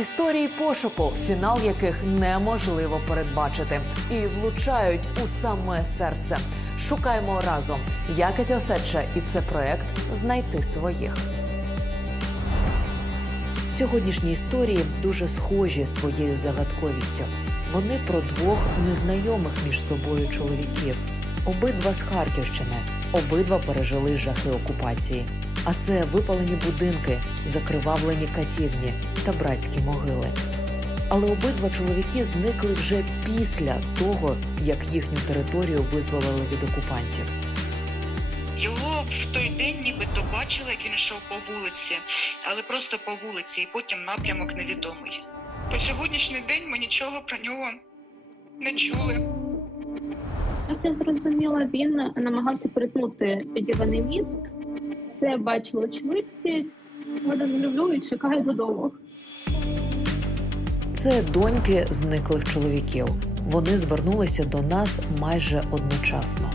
Історії пошуку, фінал яких неможливо передбачити, і влучають у саме серце. Шукаємо разом. Я Катя Осадча, і це проект Знайти своїх. Сьогоднішні історії дуже схожі своєю загадковістю. Вони про двох незнайомих між собою чоловіків. Обидва з Харківщини, обидва пережили жахи окупації. А це випалені будинки, закривавлені катівні та братські могили. Але обидва чоловіки зникли вже після того, як їхню територію визволили від окупантів. Його в той день нібито бачили, як він йшов по вулиці, але просто по вулиці, і потім напрямок невідомий. По сьогоднішній день ми нічого про нього не чули. Як я зрозуміла, він намагався перетнути підірваний міст. Це бачили очевидці. Вода не люблю і чекаю додому. Це доньки зниклих чоловіків. Вони звернулися до нас майже одночасно.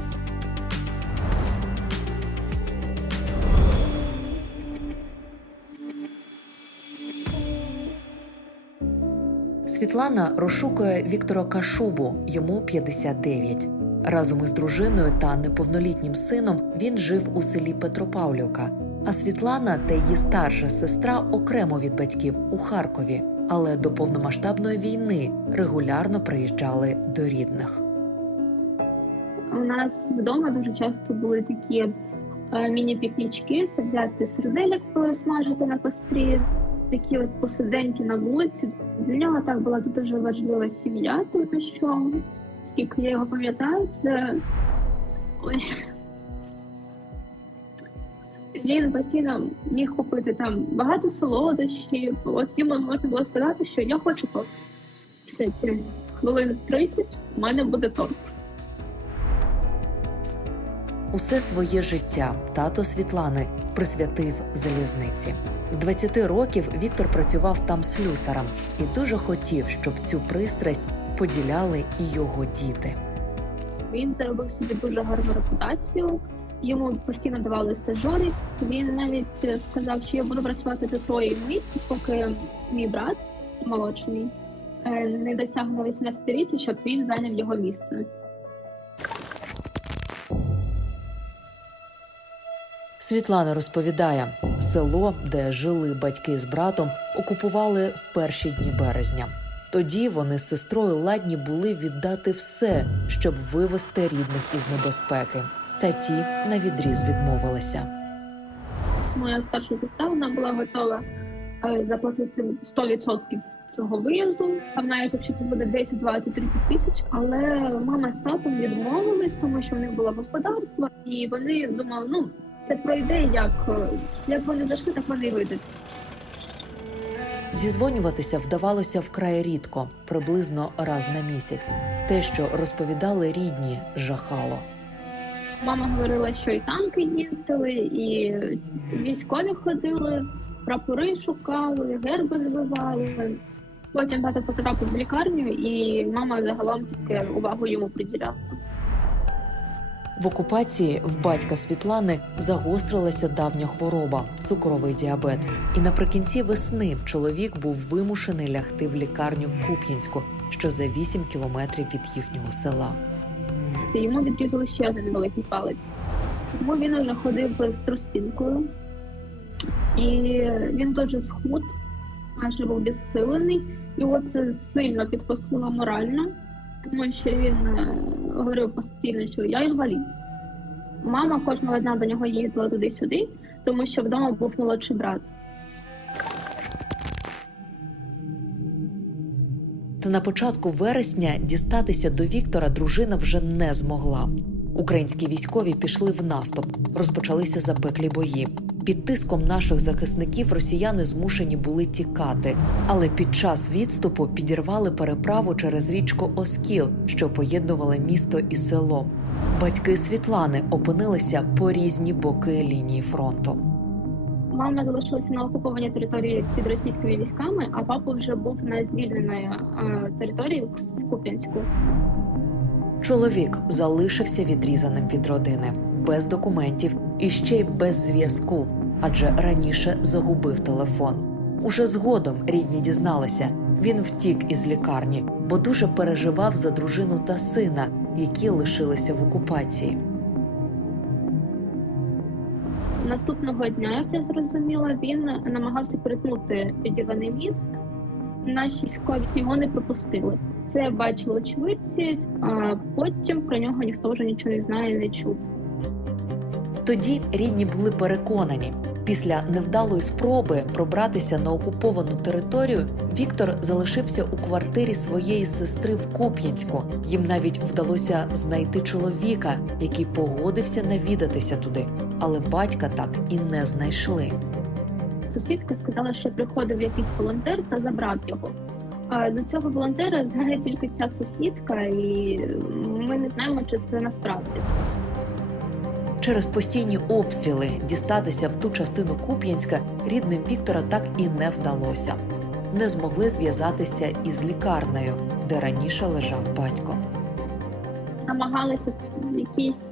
Світлана розшукує Віктора Кашубу, йому 59. Разом із дружиною та неповнолітнім сином він жив у селі Петропавлівка. А Світлана та її старша сестра окремо від батьків у Харкові, але до повномасштабної війни регулярно приїжджали до рідних. У нас вдома дуже часто були такі е, міні-пікнічки. Це взяти серделек посмажити на кострі, такі от посиденьки на вулиці. Для нього так була дуже важлива сім'я, тому що скільки я його пам'ятаю, це ой. Він постійно міг купити там багато солодощів. От йому можна було сказати, що я хочу торт. Все, через хвилин 30 у мене буде торт. Усе своє життя тато Світлани присвятив залізниці. З 20 років Віктор працював там слюсарем і дуже хотів, щоб цю пристрасть поділяли і його діти. Він заробив собі дуже гарну репутацію. Йому постійно давали стажорів. Він навіть е, сказав, що я буду працювати до тої миті, поки мій брат молодший е, не досягне 18-річчя, щоб він зайняв його місце. Світлана розповідає, село, де жили батьки з братом, окупували в перші дні березня. Тоді вони з сестрою ладні були віддати все, щоб вивести рідних із небезпеки. Та ті на відріз відмовилися. Моя старша сестра вона була готова е, заплатити 100% цього виїзду. Там навіть якщо це буде 10, 20, 30 тисяч. Але мама з татом відмовились, тому що в них було господарство, і вони думали, ну це пройде як е, як вони зайшли, так вони вийдуть. Зізвонюватися вдавалося вкрай рідко, приблизно раз на місяць. Те, що розповідали рідні, жахало. Мама говорила, що і танки їздили, і військові ходили, прапори шукали, герби збивали. Потім тато потрапив в лікарню, і мама загалом тільки увагу йому приділяла. В окупації в батька Світлани загострилася давня хвороба цукровий діабет. І наприкінці весни чоловік був вимушений лягти в лікарню в Куп'янську, що за 8 кілометрів від їхнього села. Йому відрізали ще один великий палець. Тому він вже ходив з тростинкою. І він дуже схуд, майже був безсилений. Його це сильно підкосило морально, тому що він е, говорив постійно, що я інвалід. Мама кожного дня до нього їздила туди-сюди, тому що вдома був молодший брат. Та на початку вересня дістатися до Віктора дружина вже не змогла. Українські військові пішли в наступ, розпочалися запеклі бої. Під тиском наших захисників росіяни змушені були тікати, але під час відступу підірвали переправу через річку Оскіл, що поєднувала місто і село. Батьки Світлани опинилися по різні боки лінії фронту. Мама залишилася на окупованій території під російськими військами, а папа вже був на звільненої е, території в Куп'янську. Чоловік залишився відрізаним від родини, без документів і ще й без зв'язку, адже раніше загубив телефон. Уже згодом рідні дізналися, він втік із лікарні, бо дуже переживав за дружину та сина, які лишилися в окупації. Наступного дня, як я зрозуміла, він намагався перетнути підірваний міст. Наші військові його не пропустили. Це бачили очевидці, а потім про нього ніхто вже нічого не знає, не чув. Тоді рідні були переконані, після невдалої спроби пробратися на окуповану територію, Віктор залишився у квартирі своєї сестри в Куп'янську. Їм навіть вдалося знайти чоловіка, який погодився навідатися туди, але батька так і не знайшли. Сусідка сказала, що приходив якийсь волонтер та забрав його. А до цього волонтера знає тільки ця сусідка, і ми не знаємо, чи це насправді. Через постійні обстріли дістатися в ту частину Куп'янська рідним Віктора так і не вдалося. Не змогли зв'язатися із лікарнею, де раніше лежав батько. намагалися якісь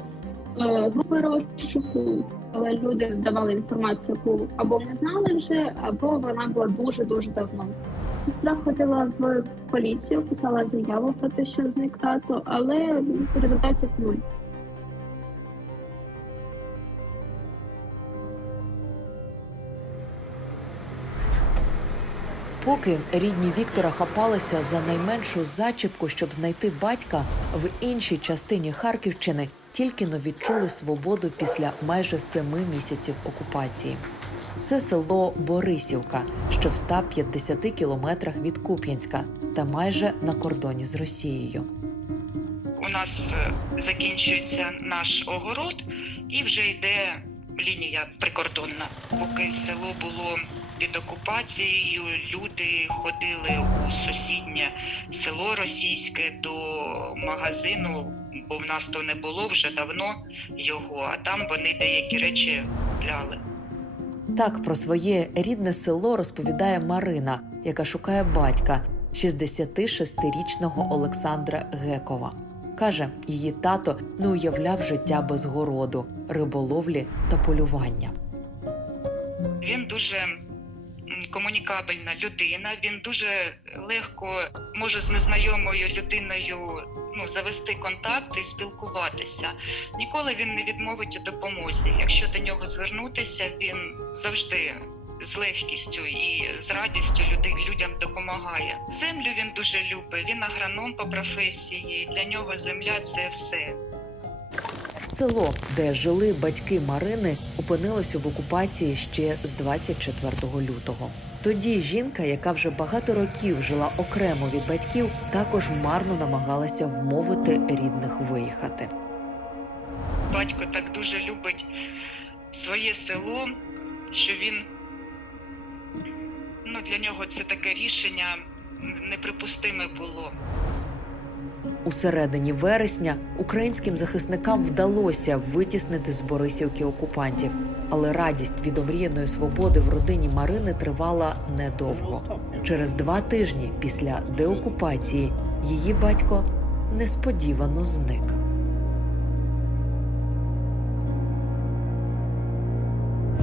е, групи розшуку, але люди давали інформацію, яку або не знали вже, або вона була дуже дуже давно. Сестра ходила в поліцію, писала заяву про те, що зник тато, але результатів нуль. Поки рідні Віктора хапалися за найменшу зачіпку, щоб знайти батька в іншій частині Харківщини, тільки но відчули свободу після майже семи місяців окупації. Це село Борисівка, що в 150 кілометрах від Куп'янська та майже на кордоні з Росією. У нас е, закінчується наш огород і вже йде лінія прикордонна. Поки село було під окупацією, люди ходили у сусіднє село російське до магазину, бо в нас то не було вже давно його, а там вони деякі речі купляли. Так про своє рідне село розповідає Марина, яка шукає батька 66-річного Олександра Гекова. Каже, її тато не уявляв життя без городу, риболовлі та полювання. Він дуже комунікабельна людина. Він дуже легко може з незнайомою людиною ну, завести контакт і спілкуватися. Ніколи він не відмовить у допомозі. Якщо до нього звернутися, він завжди. З легкістю і з радістю люди, людям допомагає. Землю він дуже любить. Він агроном по професії. Для нього земля це все. Село, де жили батьки Марини, опинилося в окупації ще з 24 лютого. Тоді жінка, яка вже багато років жила окремо від батьків, також марно намагалася вмовити рідних виїхати. батько так дуже любить своє село, що він ну, для нього це таке рішення неприпустиме було. У середині вересня українським захисникам вдалося витіснити з Борисівки окупантів, але радість від омріяної свободи в родині Марини тривала недовго. Через два тижні після деокупації її батько несподівано зник.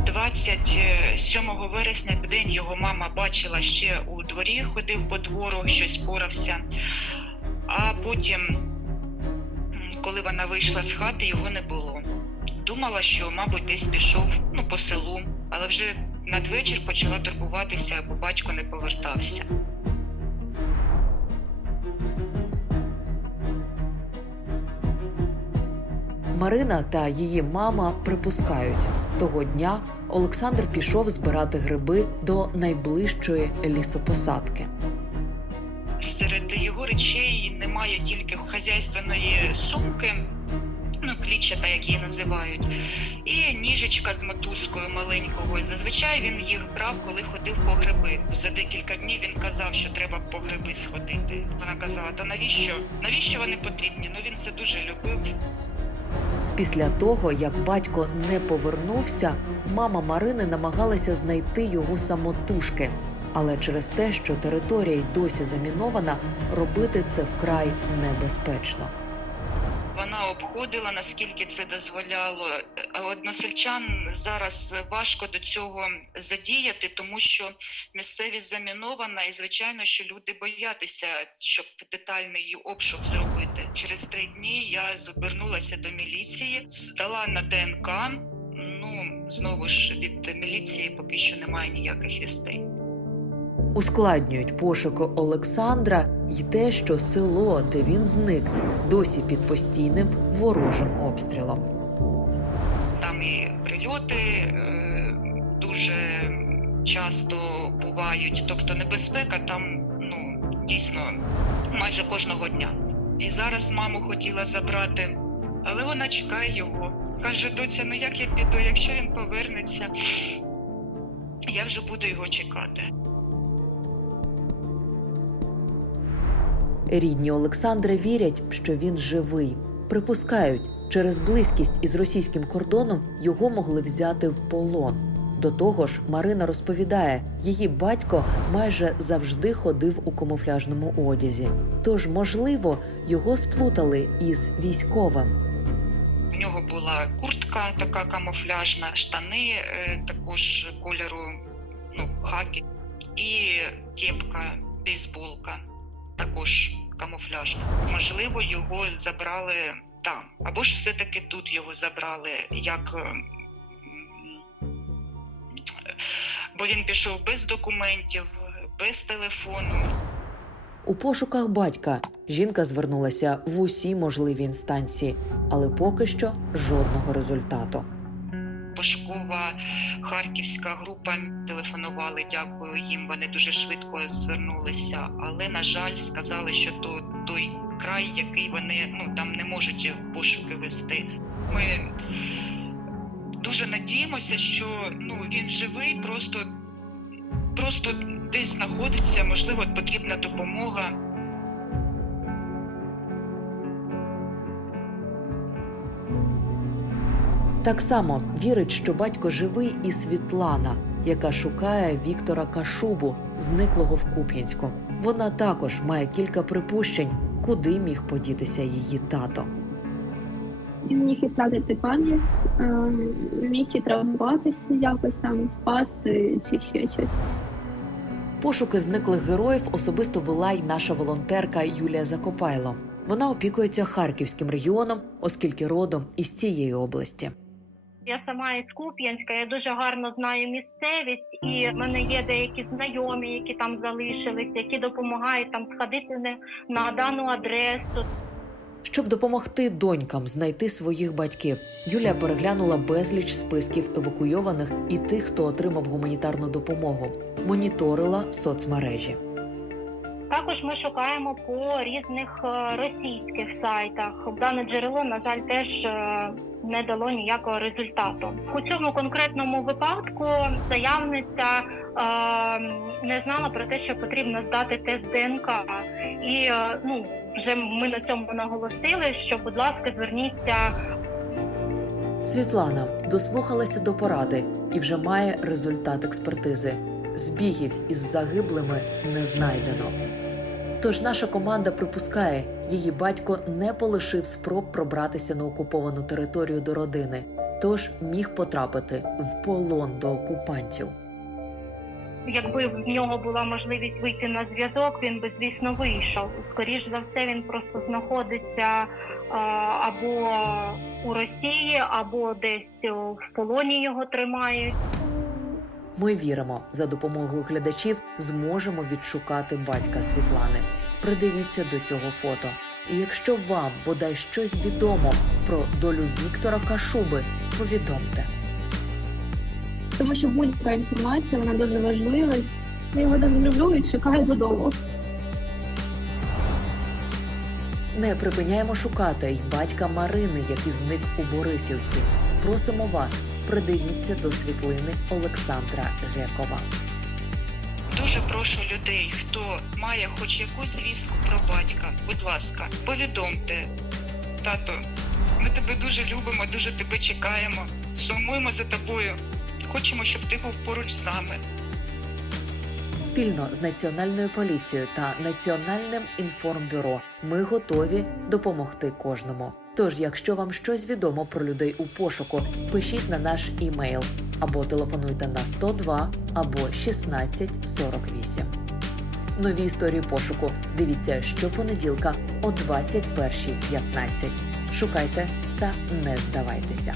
– 27 вересня день його мама бачила ще у дворі, ходив по двору, щось порався. А потім, коли вона вийшла з хати, його не було. Думала, що, мабуть, десь пішов ну, по селу, але вже надвечір почала турбуватися, бо батько не повертався. Марина та її мама припускають, того дня Олександр пішов збирати гриби до найближчої лісопосадки. Немає тільки хазяйственної сумки, ну клітчата, як її називають, і ніжечка з мотузкою маленького. Зазвичай він їх брав, коли ходив по гриби. За декілька днів він казав, що треба по гриби сходити. Вона казала: та навіщо? Навіщо вони потрібні? Ну він це дуже любив. Після того, як батько не повернувся, мама Марини намагалася знайти його самотужки. Але через те, що територія й досі замінована, робити це вкрай небезпечно. Вона обходила наскільки це дозволяло. Е, Односельчан зараз важко до цього задіяти, тому що місцевість замінована, і звичайно, що люди боятися, щоб детальний обшук зробити. Через три дні я звернулася до міліції, здала на ДНК. Ну знову ж від міліції поки що немає ніяких вістей. Ускладнюють пошуки Олександра й те, що село, де він зник, досі під постійним ворожим обстрілом. Там і прильоти е, дуже часто бувають, тобто небезпека там ну дійсно майже кожного дня. І зараз маму хотіла забрати, але вона чекає його. Каже, доця, ну як я піду, якщо він повернеться, я вже буду його чекати. Рідні Олександра вірять, що він живий. Припускають, через близькість із російським кордоном його могли взяти в полон. До того ж, Марина розповідає, її батько майже завжди ходив у камуфляжному одязі. Тож, можливо, його сплутали із військовим. У нього була куртка така камуфляжна, штани е, також кольору ну, хакі, і кепка, бейсболка також камуфляжна. Можливо, його забрали там. Або ж все-таки тут його забрали, як. е, Бо він пішов без документів, без телефону, У пошуках батька жінка звернулася в усі можливі інстанції, але поки що жодного результату. пошукова харківська група телефонували. Дякую їм. Вони дуже швидко звернулися. Але на жаль, сказали, що то той край, який вони ну там не можуть пошуки вести. Ми дуже надіємося, що ну він живий, просто, просто десь знаходиться. Можливо, потрібна допомога. Так само вірить, що батько живий і Світлана, яка шукає Віктора Кашубу, зниклого в Куп'янську. Вона також має кілька припущень, куди міг подітися її тато. Він міг і втратити пам'ять, е, міг і травмуватися якось там, впасти чи ще щось. Пошуки зниклих героїв особисто вела й наша волонтерка Юлія Закопайло. Вона опікується харківським регіоном, оскільки родом із цієї області. Я сама із Куп'янська, я дуже гарно знаю місцевість, і в мене є деякі знайомі, які там залишились, які допомагають там сходити на дану адресу. Щоб допомогти донькам знайти своїх батьків, Юлія переглянула безліч списків евакуйованих і тих, хто отримав гуманітарну допомогу, моніторила соцмережі. Також ми шукаємо по різних е, російських сайтах. Дане джерело, на жаль, теж е, не дало ніякого результату. У цьому конкретному випадку заявниця е, не знала про те, що потрібно здати тест ДНК, і ну вже ми на цьому наголосили. Що, будь ласка, зверніться Світлана дослухалася до поради і вже має результат експертизи. Збігів із загиблими не знайдено. Тож наша команда припускає, її батько не полишив спроб пробратися на окуповану територію до родини, тож міг потрапити в полон до окупантів. Якби в нього була можливість вийти на зв'язок, він би звісно вийшов. Скоріш за все, він просто знаходиться е, або у Росії, або десь в полоні його тримають. Ми віримо, за допомогою глядачів зможемо відшукати батька Світлани. Придивіться до цього фото. І якщо вам бодай щось відомо про долю Віктора Кашуби, повідомте. Тому що будь-яка інформація вона дуже важлива. Я його дуже люблю і чекаю додому. Не припиняємо шукати й батька Марини, який зник у Борисівці. Просимо вас, придивіться до світлини Олександра Гекова. Дуже прошу людей, хто має хоч якусь звістку про батька, будь ласка, повідомте. Тато, ми тебе дуже любимо, дуже тебе чекаємо. Сумуємо за тобою. Хочемо, щоб ти був поруч з нами. Спільно з національною поліцією та національним інформбюро ми готові допомогти кожному. Тож, якщо вам щось відомо про людей у пошуку, пишіть на наш імейл або телефонуйте на 102 або 1648. Нові історії пошуку. Дивіться щопонеділка о 21.15. Шукайте та не здавайтеся.